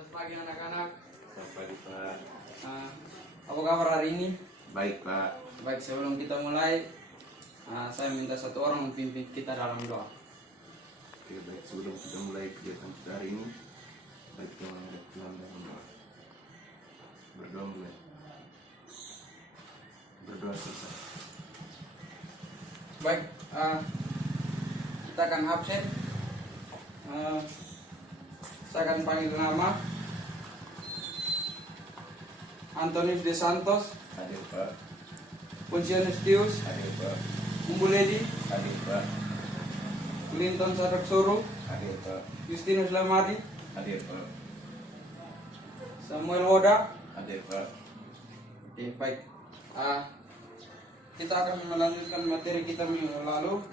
Selamat pagi anak-anak. Selamat pagi Pak. Apa kabar hari ini? Baik Pak. Baik, sebelum kita mulai, saya minta satu orang memimpin kita dalam doa. Oke, baik, sebelum kita mulai kegiatan kita hari ini, baik kita menghadap Tuhan dalam doa. Berdoa mulai. Berdoa selesai. Baik, kita akan absen. Saya akan panggil nama Antonius De Santos, Hadir Pak. Pontianus Tius, Hadir Pak. Umbuledi, Hadir Pak. Clinton Saraksoro, Hadir Pak. Justinus Lamari, Hadir Pak. Samuel Woda. Hadir Pak. Oke, baik. Kita akan melanjutkan materi kita minggu lalu.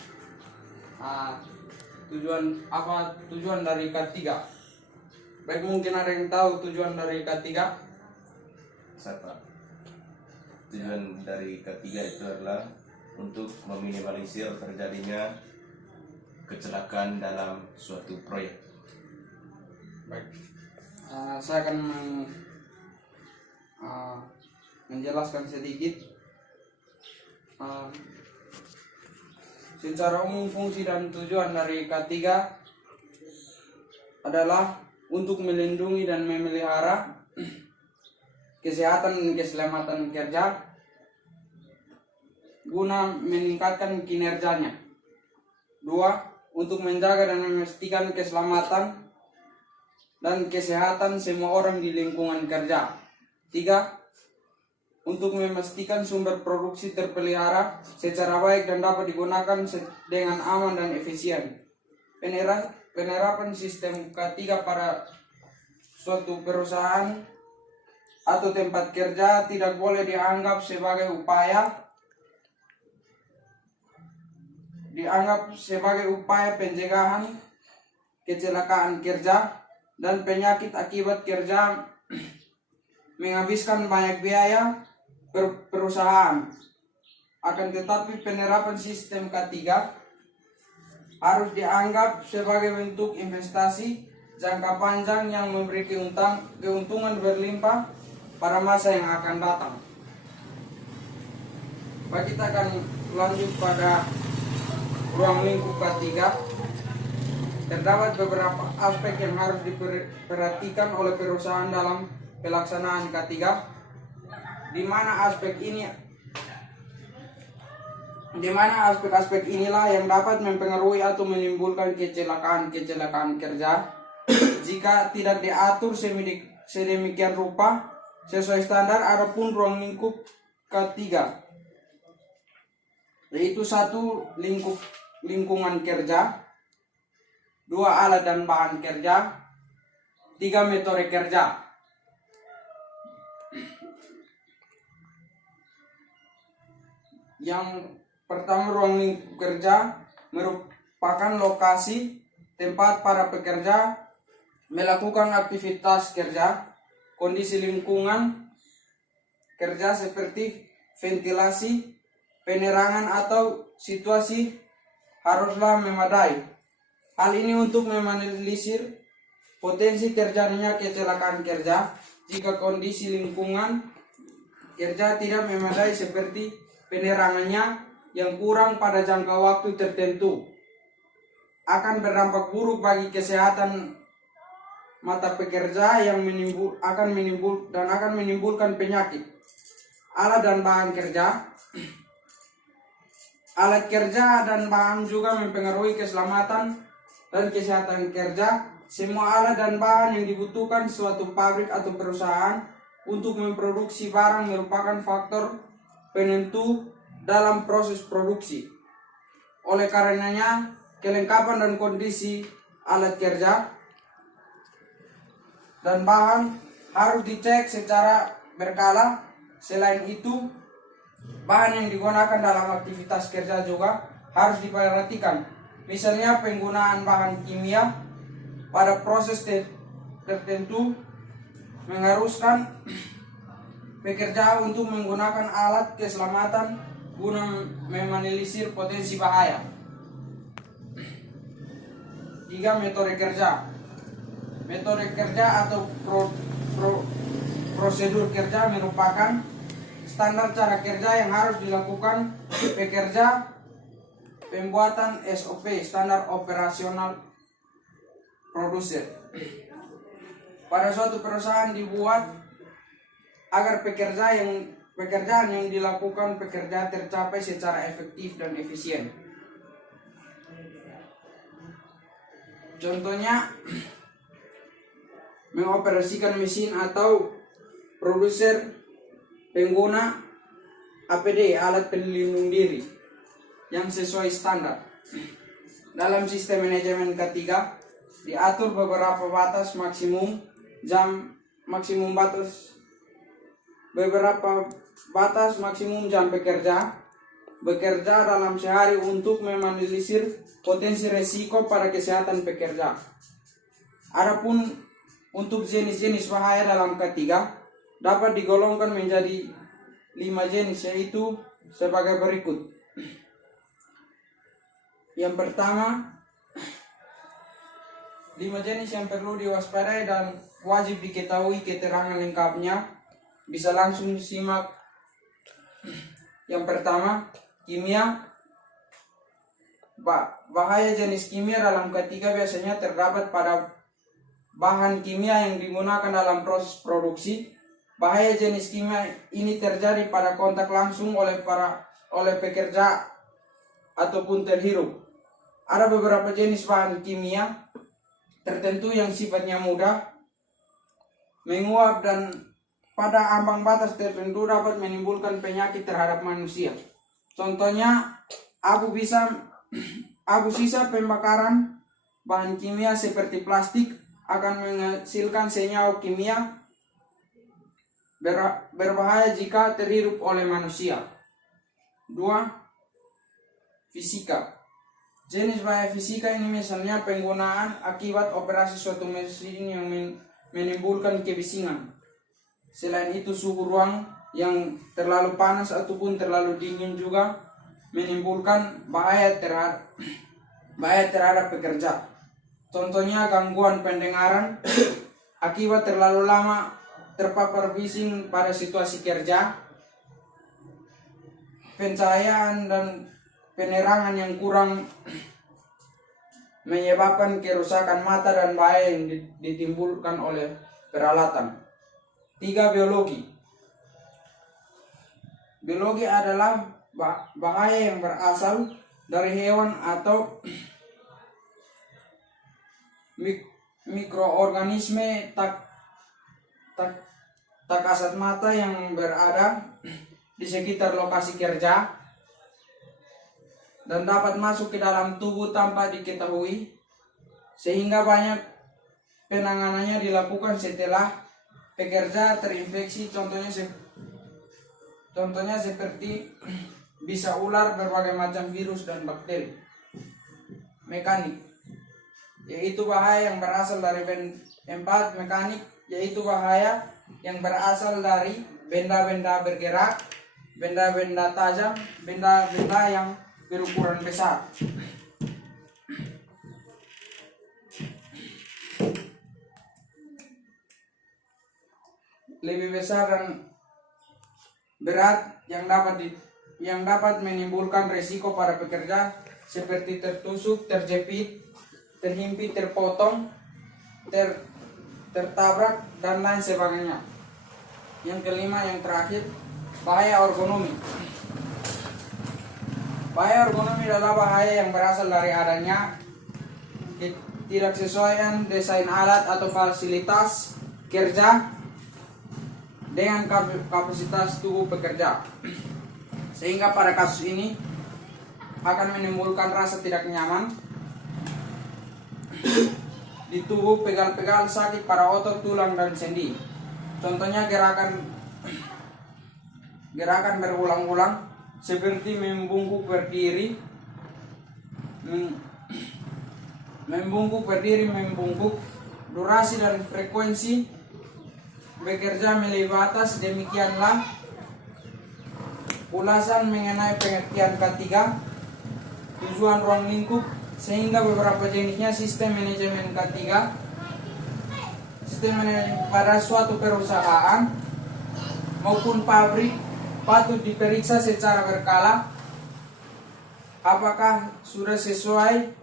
Tujuan dari K3? Baik, mungkin ada yang tahu tujuan dari K3? Saya Pak. Tujuan dari ketiga itu adalah untuk meminimalisir terjadinya kecelakaan dalam suatu proyek. Baik, saya akan menjelaskan sedikit. Secara umum fungsi dan tujuan dari K3 adalah untuk melindungi dan memelihara kesehatan dan keselamatan kerja guna meningkatkan kinerjanya. 2. Untuk menjaga dan memastikan keselamatan dan kesehatan semua orang di lingkungan kerja. 3. Untuk memastikan sumber produksi terpelihara secara baik dan dapat digunakan dengan aman dan efisien. Penerapan sistem K3 pada suatu perusahaan atau tempat kerja tidak boleh dianggap sebagai upaya pencegahan kecelakaan kerja dan penyakit akibat kerja menghabiskan banyak biaya perusahaan. Akan tetapi penerapan sistem K3 harus dianggap sebagai bentuk investasi jangka panjang yang memberi keuntungan berlimpah pada masa yang akan datang. Baik, kita akan lanjut pada ruang lingkup K3. Terdapat beberapa aspek yang harus diperhatikan oleh perusahaan dalam pelaksanaan K3, di mana aspek-aspek inilah yang dapat mempengaruhi atau menimbulkan kecelakaan kerja jika tidak diatur sedemikian rupa sesuai standar. Adapun ruang lingkup K3 yaitu 1. Lingkungan kerja, 2. Alat dan bahan kerja, 3. Metode kerja. Yang pertama, ruang lingkup kerja merupakan lokasi tempat para pekerja melakukan aktivitas kerja. Kondisi lingkungan kerja seperti ventilasi, penerangan atau situasi haruslah memadai. Hal ini untuk meminimalisir potensi terjadinya kecelakaan kerja jika kondisi lingkungan kerja tidak memadai, seperti penerangannya yang kurang pada jangka waktu tertentu, akan berdampak buruk bagi kesehatan mata pekerja yang akan menimbulkan penyakit. Alat dan bahan kerja. Alat kerja dan bahan juga mempengaruhi keselamatan dan kesehatan kerja. Semua alat dan bahan yang dibutuhkan suatu pabrik atau perusahaan untuk memproduksi barang merupakan faktor penentu dalam proses produksi. Oleh karenanya, kelengkapan dan kondisi alat kerja dan bahan harus dicek secara berkala. Selain itu, bahan yang digunakan dalam aktivitas kerja juga harus diperhatikan. Misalnya penggunaan bahan kimia pada proses tertentu mengharuskan pekerja untuk menggunakan alat keselamatan guna meminimalisir potensi bahaya. 3. Metode kerja. Metode kerja atau prosedur kerja merupakan standar cara kerja yang harus dilakukan pekerja. Pembuatan SOP, standar operasional produser, pada suatu perusahaan dibuat agar pekerjaan yang dilakukan pekerja tercapai secara efektif dan efisien. Contohnya, mengoperasikan mesin atau produser pengguna APD, alat pelindung diri, yang sesuai standar. Dalam sistem manajemen ketiga, diatur beberapa batas maksimum jam bekerja dalam sehari untuk meminimalisir potensi resiko pada kesehatan pekerja. Adapun untuk jenis-jenis bahaya dalam ketiga dapat digolongkan menjadi 5 jenis, yaitu sebagai berikut. Yang pertama, 5 jenis yang perlu diwaspadai dan wajib diketahui keterangan lengkapnya. Bisa langsung simak. Yang pertama, kimia. Bahaya jenis kimia dalam ketiga biasanya terdapat pada bahan kimia yang digunakan dalam proses produksi. Bahaya jenis kimia ini terjadi pada kontak langsung oleh pekerja ataupun terhirup. Ada beberapa jenis bahan kimia tertentu yang sifatnya mudah menguap dan pada ambang batas tertentu dapat menimbulkan penyakit terhadap manusia. Contohnya, abu sisa pembakaran bahan kimia seperti plastik akan menghasilkan senyawa kimia berbahaya jika terhirup oleh manusia. 2. Fisika. Jenis bahaya fisika ini misalnya penggunaan akibat operasi suatu mesin yang menimbulkan kebisingan. Selain itu, suhu ruang yang terlalu panas ataupun terlalu dingin juga menimbulkan bahaya terhadap pekerja. Contohnya, gangguan pendengaran akibat terlalu lama terpapar bising pada situasi kerja, pencahayaan dan penerangan yang kurang menyebabkan kerusakan mata dan bahaya yang ditimbulkan oleh peralatan. 3. Biologi. Biologi adalah bahaya yang berasal dari hewan atau mikroorganisme tak kasat mata yang berada di sekitar lokasi kerja dan dapat masuk ke dalam tubuh tanpa diketahui, sehingga banyak penanganannya dilakukan setelah pekerja terinfeksi. Contohnya seperti bisa ular, berbagai macam virus dan bakteri. Mekanik, yaitu bahaya yang berasal dari mekanik, yaitu bahaya yang berasal dari benda-benda bergerak, benda-benda tajam, benda-benda yang berukuran besar. Lebih besar dan berat yang dapat menimbulkan risiko pada pekerja seperti tertusuk, terjepit, terhimpit, terpotong, tertabrak dan lain sebagainya. Yang kelima, yang terakhir, bahaya ergonomi. Bahaya ergonomi adalah bahaya yang berasal dari adanya ketidaksesuaian desain alat atau fasilitas kerja dengan kapasitas tubuh pekerja, sehingga pada kasus ini akan menimbulkan rasa tidak nyaman di tubuh, pegal-pegal, sakit pada otot, tulang, dan sendi. Contohnya gerakan berulang-ulang seperti membungkuk berdiri, durasi dan frekuensi bekerja melebihi batas. Demikianlah ulasan mengenai pengertian ketiga, tujuan ruang lingkup, sehingga beberapa jenisnya sistem manajemen ketiga sistem manajemen pada suatu perusahaan maupun pabrik patut diperiksa secara berkala apakah sudah sesuai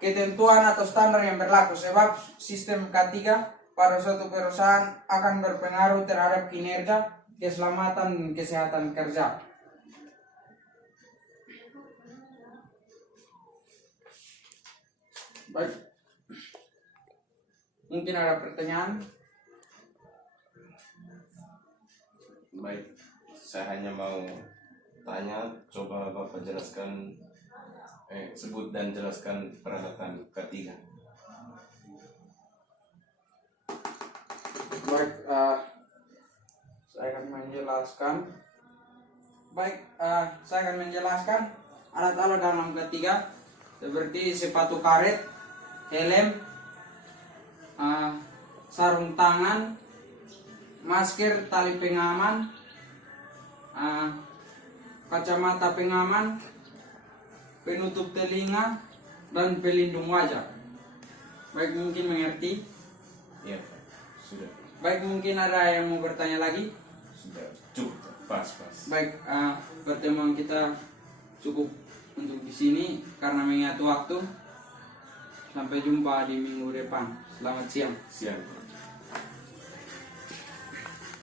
ketentuan atau standar yang berlaku, sebab sistem K3 pada suatu perusahaan akan berpengaruh terhadap kinerja, keselamatan, dan kesehatan kerja. Baik, mungkin ada pertanyaan? Baik, saya hanya mau tanya, coba Bapak jelaskan, sebut dan jelaskan peralatan K3. Baik, saya akan menjelaskan. Saya akan menjelaskan alat-alat dalam K3 seperti sepatu karet, helm, sarung tangan, masker, tali pengaman, kacamata pengaman, penutup telinga, dan pelindung wajah. Baik, mungkin mengerti? Iya Pak, sudah. Baik, mungkin ada yang mau bertanya lagi? Sudah cukup, pas. Baik, pertemuan kita cukup untuk di sini karena mengingat waktu. Sampai jumpa di minggu depan. Selamat siang. Siang.